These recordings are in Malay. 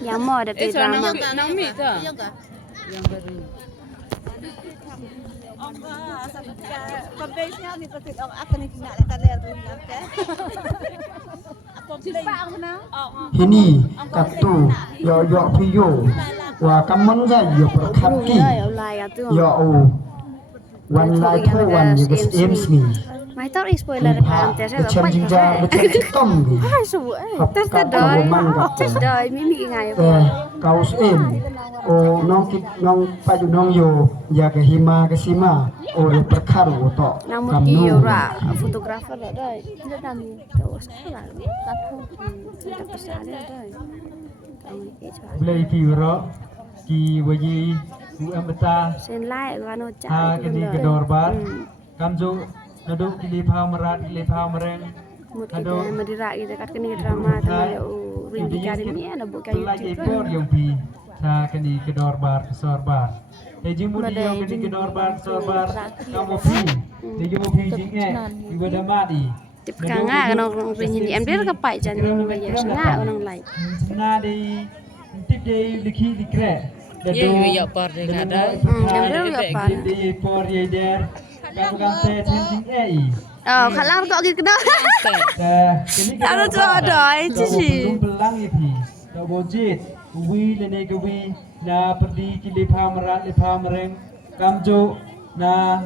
Yang mau ada drama. Nang mi tu. Yang baru. Pembesnya ni betul orang akan ni nak letak dia tu nyampe. Hini katu yo piyo wa kaman za yo perkati yo wan lai tho wan yo aims ni Mai tau spoiler kan te sa cham jinja betul tom ni tes te doi tes doi mi ngai kaus em o nong kit nong paju nong yo ya ke hima ke sima o yo perkaru to namun yo ra fotografer doi dia kami terus lah tapi tidak bisa doi Blai ki ro ki waji u ambata sen lai wano cha ha kini kedor bar kamjo nadu kili phao marat kili phao mareng nadu madira kita kat kini drama tayo rindikan ini ada buka YouTube yang pi ha kini kedor bar kesor bar teji mudi yang kini kedor bar kesor bar kamu pi teji mu pi jing iwada madi tip kanga kanong rinyin em dia ka pai jan ni ba ya nga kanong lai na di tip de likhi dikre Ye yo par de kada. Di por ye der kamu kate changing khalang kok gitu dah. Kini Ada tu ada cici. Belang ini. Tak bojit. Wi lene ke wi na perdi ki lepha mereng kamjo na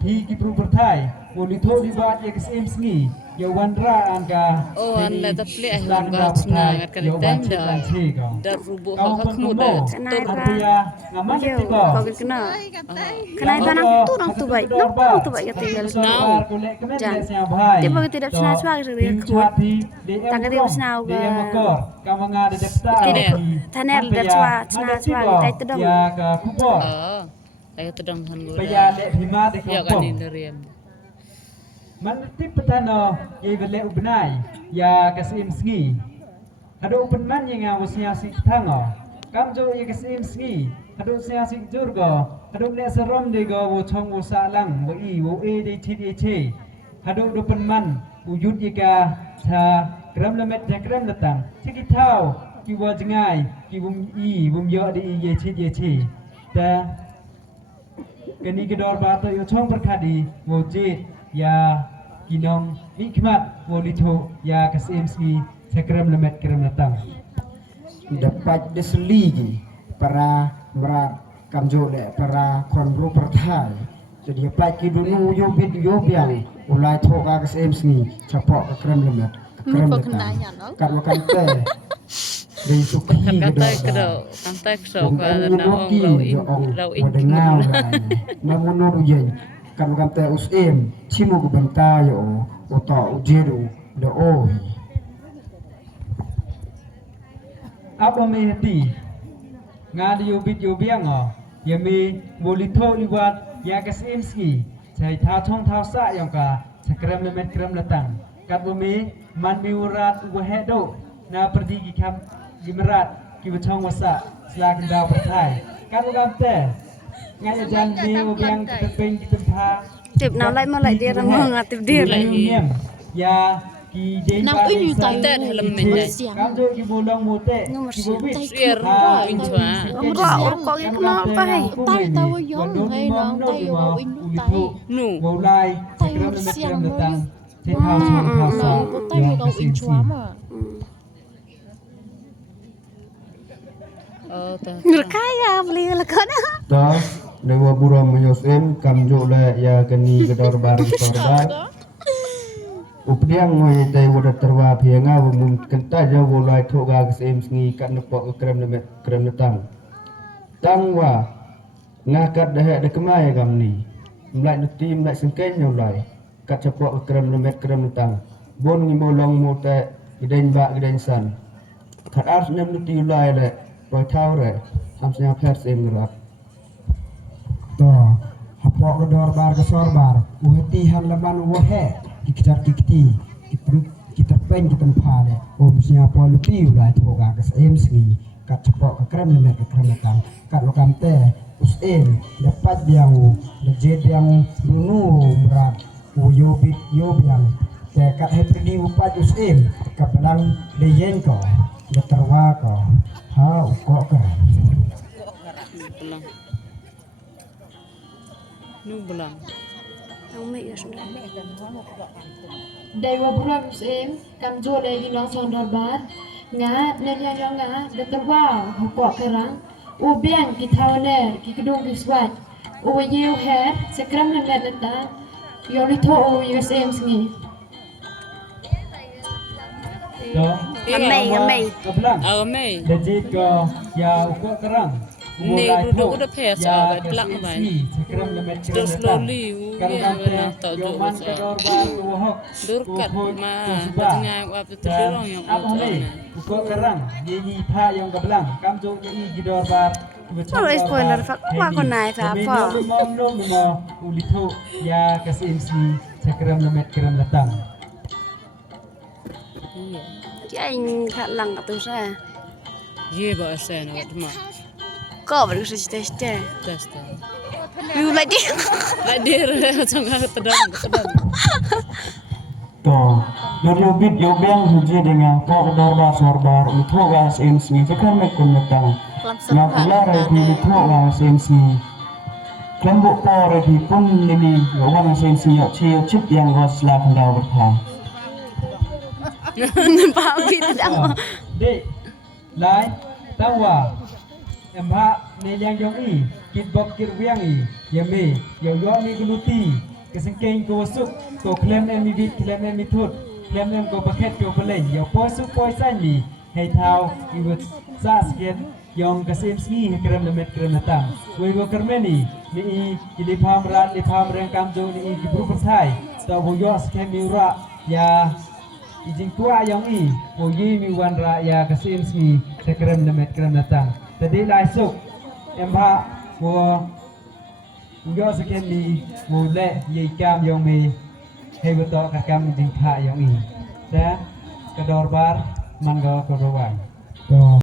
thi ki pru perthai. Woli tho di bat ye kes em sngi. Ya wandra angka. Oh an la taple ai ga sna ngat kali tem da rubuh hak muda. Kenai ba. Yo kok kena. Kenai ba nang tu baik. Nang tu baik ya tinggal. Jan. Dia bagi tidak sna swag ri kuat. Tangga dia sna ga. Kamanga de depta. Taner da sna swag tai tedong. Ya ka kupo. Ai tedong han go. Paya le bhima de Ya kan indriam. Man tip petano ye vele ubnai ya kasim sngi hado upen man ye ngawusnya si thango kamjo ye kasim sngi hado sia si jurgo hado le sarom de go wo chong wo sa lang wo i wo e de thit e che hado upen man uyut ye ka tha gram lemet de gram latang siki thau ki wo jangai ki bum i bum yo de ye thit ye che ta kani kedor ba to yo chong berkadi wo jit ya kinong nikmat wolito ya kasimski sekram lemet kram datang dapat deseligi para merat kamjole para konbro perthai jadi dapat kidunu yo bit yo biang ulai thoka kasimski chapok kram lemet kram datang kan wakan te dari suki kantai so ka na rau in namun yen kan kante usim chimu ku bantayo oto ujeru do oi apa mehti ngadi yubit yubiango yemi bolitho liwat ya kasimski chai tha thong thau sa yang ka sakram lemet kram latang kat bumi man biurat u hedo na perdi ki kam gimerat ki bachong wasa slag daw perthai kan kante ngay jan biu biang kita peng kita pha tip nào lại mà lại dia ramong tip dia lại ya ki dei Nang uyu tai te helem men kam jo ki bolong mote ki bobit rier in chua Ro kok kena apa hai Tai tao yong hay nang tai yo in tai. nu wo lai Tai kram yo le siang kram mo. datang te thao chon thao sa Tai yo go in chua ma. ta berkaya beli lekon ta dewa buram menyosem kamjo le ya kani kedor bar sorba updiang ngoi te woda terwa phianga mun kenta ja wo lai thoga ksem sngi kan po krem le krem tang tangwa ngakat dahe de kemai gamni mlai nuti mlai sengken yo lai kat chapo krem le krem tang bon ngi molong mote giden ba giden san kat ars nem nuti lai le po thau re hamsnya pher sem rat to hapo kedor bar ke sorbar uhti han laman wahe kitar kikti kita pen kita phale om siapa lupi ulai thoga ke sem sgi kat chapo krem le krem tang kat lokam te usen dapat yang lejet yang dunu berat yo bit yo biang te kat he perdi upat usen kapalang de yen ko ba ko ha ko ka belang nu belang Ang may yun. Dewa buram sim kam jo le gi no son darbar nga ne nya yo nga de terwa ko kerang u biang ki thawne ki kdung ki swat u yew her sekram le met leta yo li tho u sim sngi do Gamay. kablang mai jadi ko ya ko kerang Ni duduk udah pes awet pelak mai. sekram lemet Terus slowly ya tak jo durkat ma tengah apa tu dorong yang ko kerang ni tha yang kablang kam jo ni gidor bar Kalau spoiler fak wa ko nai fa fa. mo ulito ya kasim si sekram lemet kram datang Chứ anh khả lăng ở từ xa. Ye ba sen awet ma Có phải được sự test. test View lại đi. lại dir macam tedang to yo bit yo bang huje dengan ko darba sorbar ulito ga kasim si sekram lemet kram datang Làm Nga pula rai di lito nga SMC. Kelompok po rai di pun lini orang SMC yok chip yang gos lah kendau berthang. Bao kita dah. Dek, lai, tawa. Emha ne yang yong i, kit bok kir wiang i, yame, yo yo mi guluti, kesengkeng ko suk, ko klem em mi bit, klem em mi tut, klem em ko paket ko peleng, yo po suk po san mi, hei tau, i wut sa sken, yong kasim sgi krem lemet krem natang we go kermeni ni ili pham ran li pham reng kam jo ni ki bru persai to bo yo skem mi ra ya ijing tua yong i bo yi mi wan ra ya kasim sgi krem lemet krem natang tadi lai suk em ba bo yo skem mi bo le yi kam yong mi hei bo to ka kam ijing tha yong i ta kador bar man go ko ro wai to